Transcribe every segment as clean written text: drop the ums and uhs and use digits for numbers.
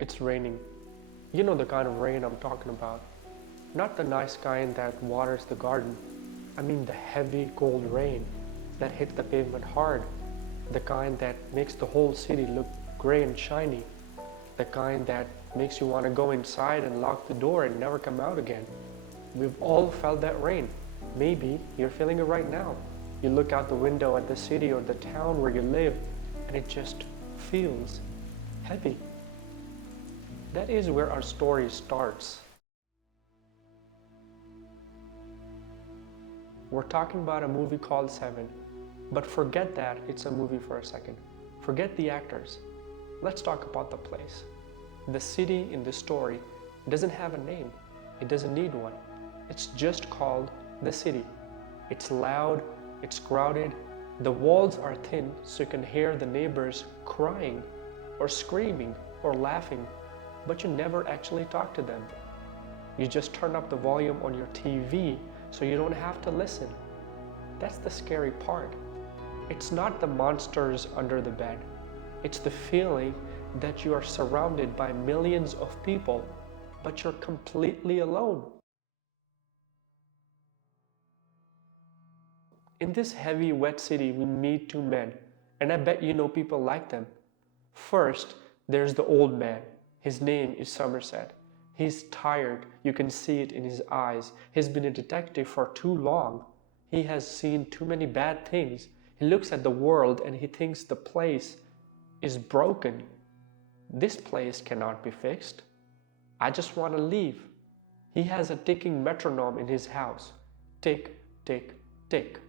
It's raining. You know the kind of rain I'm talking about. Not the nice kind that waters the garden. I mean the heavy cold rain that hits the pavement hard. The kind that makes the whole city look gray and shiny. The kind that makes you want to go inside and lock the door and never come out again. We've all felt that rain. Maybe you're feeling it right now. You look out the window at the city or the town where you live and it just feels heavy. That is where our story starts. We're talking about a movie called Seven, but forget that it's a movie for a second. Forget the actors. Let's talk about the place. The city in the story doesn't have a name. It doesn't need one. It's just called the city. It's loud, it's crowded, the walls are thin so you can hear the neighbors crying or screaming or laughing, but you never actually talk to them. You just turn up the volume on your TV so you don't have to listen. That's the scary part. It's not the monsters under the bed. It's the feeling that you are surrounded by millions of people, but you're completely alone. In this heavy, wet city, we meet two men, and I bet you know people like them. First, there's the old man. His name is Somerset. He's tired, you can see it in his eyes. He's been a detective for too long. He has seen too many bad things. He looks at the world and he thinks the place is broken. This place cannot be fixed. I just want to leave. He has a ticking metronome in his house. Tick, tick, tick.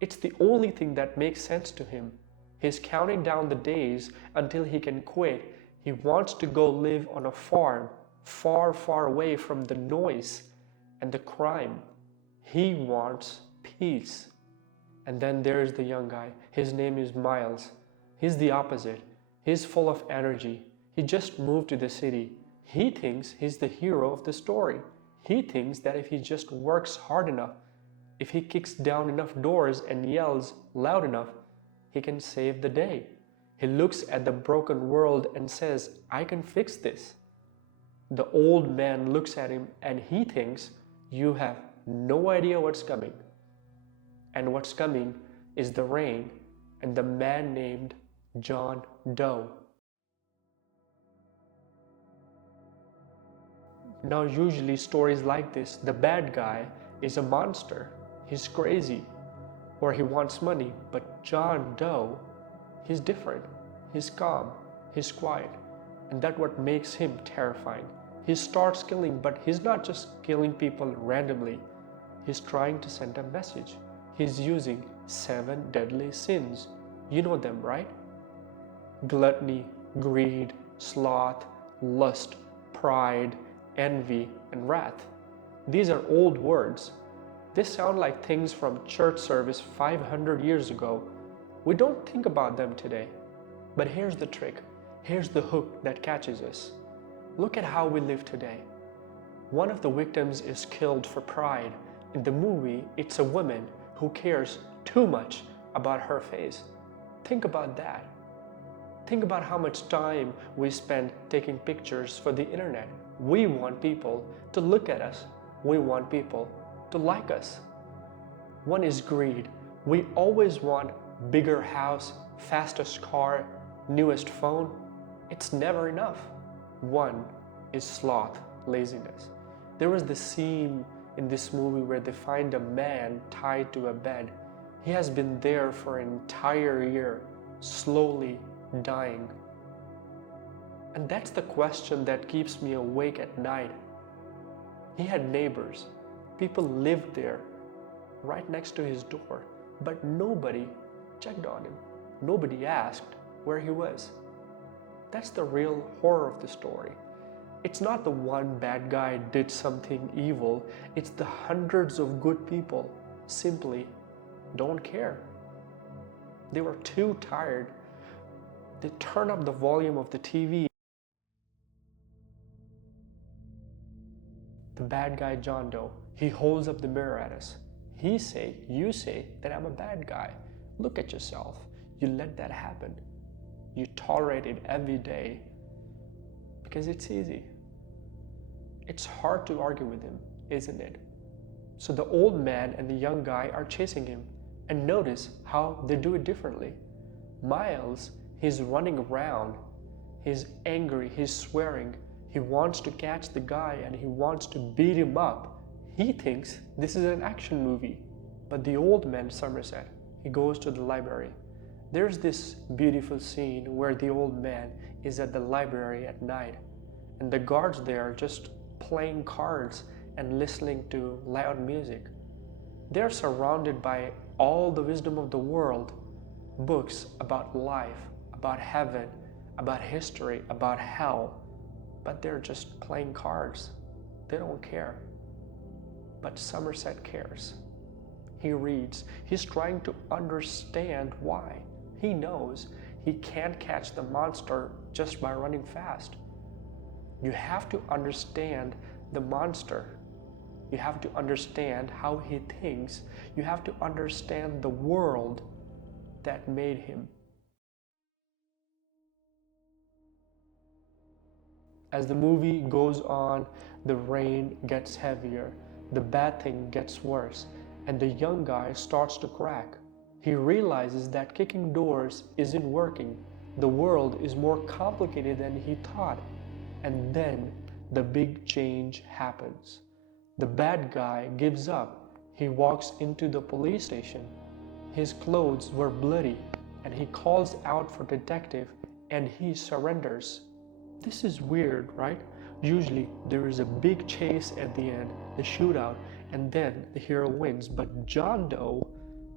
It's the only thing that makes sense to him. He's counting down the days until he can quit. He wants to go live on a farm, far, far away from the noise and the crime. He wants peace. And then there's the young guy. His name is Miles. He's the opposite. He's full of energy. He just moved to the city. He thinks he's the hero of the story. He thinks that if he just works hard enough, if he kicks down enough doors and yells loud enough, he can save the day. He looks at the broken world and says, I can fix this. The old man looks at him and he thinks, you have no idea what's coming. And what's coming is the rain and the man named John Doe. Now usually stories like this, the bad guy is a monster. He's crazy or he wants money, but John Doe, he's different. He's calm, he's quiet, and that's what makes him terrifying. He starts killing, but he's not just killing people randomly. He's trying to send a message. He's using 7 deadly sins. You know them, right? Gluttony, greed, sloth, lust, pride, envy, and wrath. These are old words. They sound like things from church service 500 years ago. We don't think about them today. But here's the trick. Here's the hook that catches us. Look at how we live today. One of the victims is killed for pride. In the movie, it's a woman who cares too much about her face. Think about that. Think about how much time we spend taking pictures for the internet. We want people to look at us. We want people to like us. One is greed. We always want bigger house, fastest car, newest phone. It's never enough. One is sloth, laziness. There was this scene in this movie where they find a man tied to a bed. He has been there for an entire year, slowly dying. And that's the question that keeps me awake at night. He had neighbors. People lived there, right next to his door, but nobody checked on him. Nobody asked where he was. That's the real horror of the story. It's not the one bad guy did something evil. It's the hundreds of good people simply don't care. They were too tired. They turn up the volume of the TV. The bad guy John Doe, he holds up the mirror at us. You say that I'm a bad guy. Look at yourself. You let that happen. You tolerate it every day. Because it's easy. It's hard to argue with him, isn't it? So the old man and the young guy are chasing him, and notice how they do it differently. Miles, he's running around, he's angry, he's swearing, he wants to catch the guy and he wants to beat him up. He thinks this is an action movie. But the old man, Somerset, he goes to the library. There's this beautiful scene where the old man is at the library at night, and the guards there are just playing cards and listening to loud music. They're surrounded by all the wisdom of the world, books about life, about heaven, about history, about hell, but they're just playing cards. They don't care. But Somerset cares. He reads. He's trying to understand why. He knows he can't catch the monster just by running fast. You have to understand the monster. You have to understand how he thinks. You have to understand the world that made him. As the movie goes on, the rain gets heavier, the bad thing gets worse, and the young guy starts to crack. He realizes that kicking doors isn't working. The world is more complicated than he thought. And then the big change happens. The bad guy gives up. He walks into the police station. His clothes were bloody, and he calls out for detective, and he surrenders. This is weird, right? Usually there is a big chase at the end, the shootout, and then the hero wins. But John Doe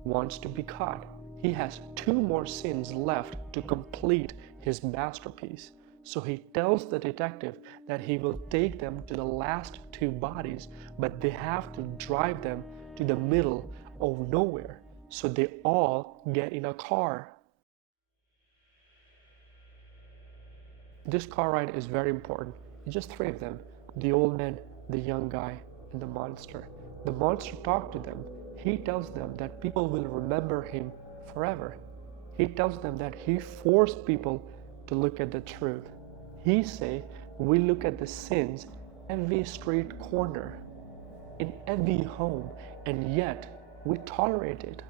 wants to be caught. He has 2 more sins left to complete his masterpiece. So he tells the detective that he will take them to the last 2 bodies, but they have to drive them to the middle of nowhere. So they all get in a car. This car ride is very important. It's just 3 of them, the old man, the young guy, and the monster. The monster talks to them. He tells them that people will remember him forever. He tells them that he forced people to look at the truth. He say, we look at the sins every street corner, in every home, and yet we tolerate it.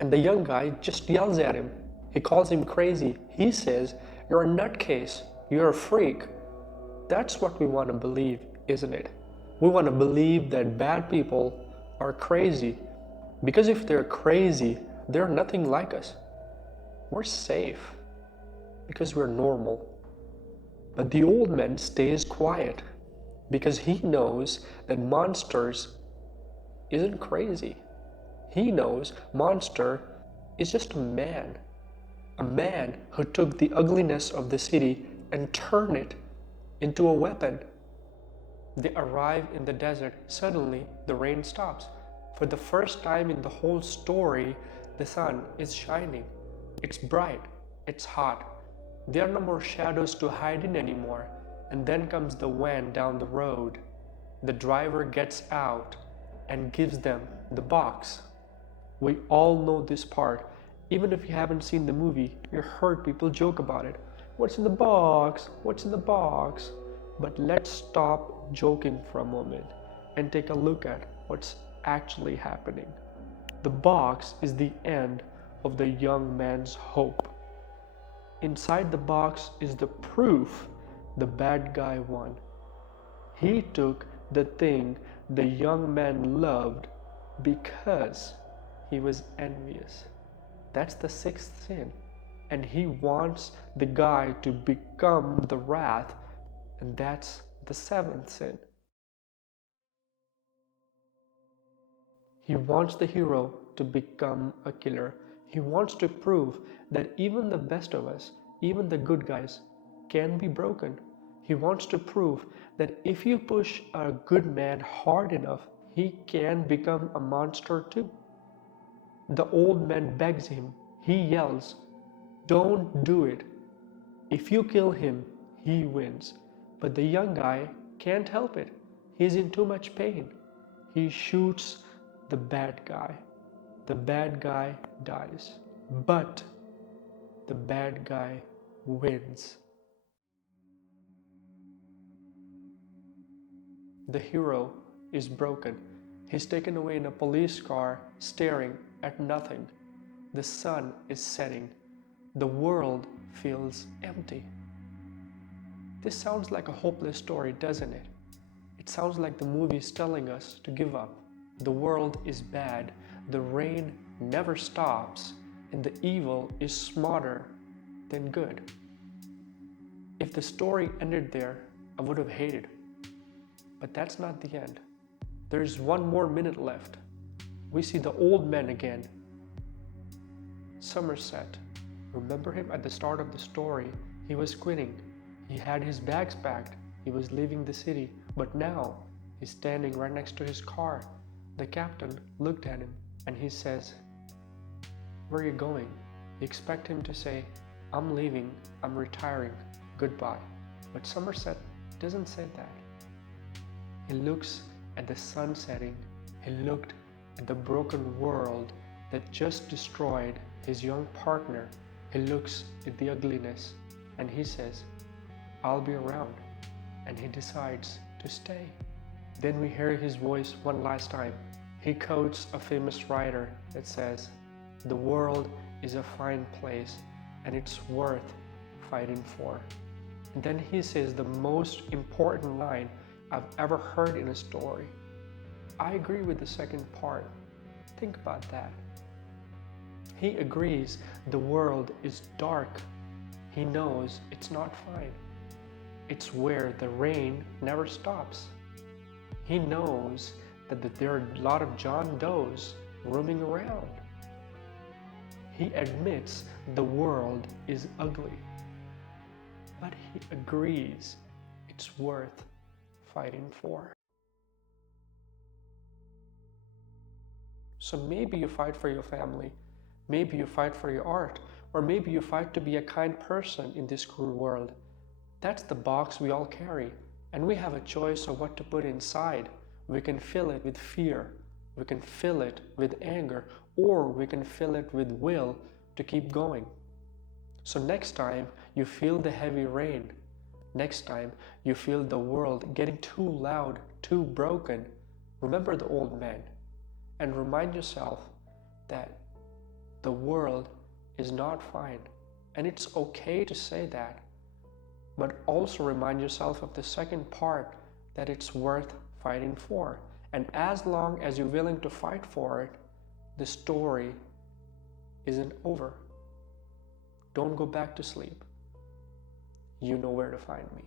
And the young guy just yells at him. He calls him crazy. He says, you're a nutcase, you're a freak. That's what we want to believe, isn't it? We want to believe that bad people are crazy, because if they're crazy, they're nothing like us. We're safe because we're normal. But the old man stays quiet because he knows that monsters isn't crazy. He knows monster is just a man who took the ugliness of the city and turned it into a weapon. They arrive in the desert. Suddenly, the rain stops. For the first time in the whole story, the sun is shining. It's bright. It's hot. There are no more shadows to hide in anymore. And then comes the van down the road. The driver gets out and gives them the box. We all know this part. Even if you haven't seen the movie, you heard people joke about it. What's in the box? What's in the box? But let's stop joking for a moment and take a look at what's actually happening. The box is the end of the young man's hope. Inside the box is the proof the bad guy won. He took the thing the young man loved because he was envious. That's the 6th sin. And he wants the guy to become the wrath, and that's the 7th sin. He wants the hero to become a killer. He wants to prove that even the best of us, even the good guys, can be broken. He wants to prove that if you push a good man hard enough, he can become a monster too. The old man begs him. He yells, don't do it. If you kill him, he wins. But the young guy can't help it. He's in too much pain. He shoots the bad guy. The bad guy dies. But the bad guy wins. The hero is broken. He's taken away in a police car, staring at nothing. The sun is setting. The world feels empty. This sounds like a hopeless story, doesn't it? It sounds like the movie is telling us to give up. The world is bad, the rain never stops, and the evil is smarter than good. If the story ended there, I would have hated. But that's not the end. There's one more minute left. We see the old man again. Somerset. Remember him at the start of the story? He was quitting. He had his bags packed. He was leaving the city. But now, he's standing right next to his car. The captain looked at him and he says, "Where are you going?" You expect him to say, "I'm leaving, I'm retiring, goodbye." But Somerset doesn't say that. He looks at the sun setting. He looked at the broken world that just destroyed his young partner. He looks at the ugliness and he says, "I'll be around." And he decides to stay. Then we hear his voice one last time. He quotes a famous writer that says, "The world is a fine place and it's worth fighting for." And then he says the most important line I've ever heard in a story. I agree with the second part. Think about that. He agrees the world is dark. He knows it's not fine. It's where the rain never stops. He knows that there are a lot of John Does roaming around. He admits the world is ugly, but he agrees it's worth fighting for. So maybe you fight for your family, maybe you fight for your art, or maybe you fight to be a kind person in this cruel world. That's the box we all carry, and we have a choice of what to put inside. We can fill it with fear, we can fill it with anger, or we can fill it with will to keep going. So next time you feel the heavy rain, next time you feel the world getting too loud, too broken, remember the old man and remind yourself that the world is not fine, and it's okay to say that. But also remind yourself of the second part, that it's worth fighting for. And as long as you're willing to fight for it, the story isn't over. Don't go back to sleep. You know where to find me.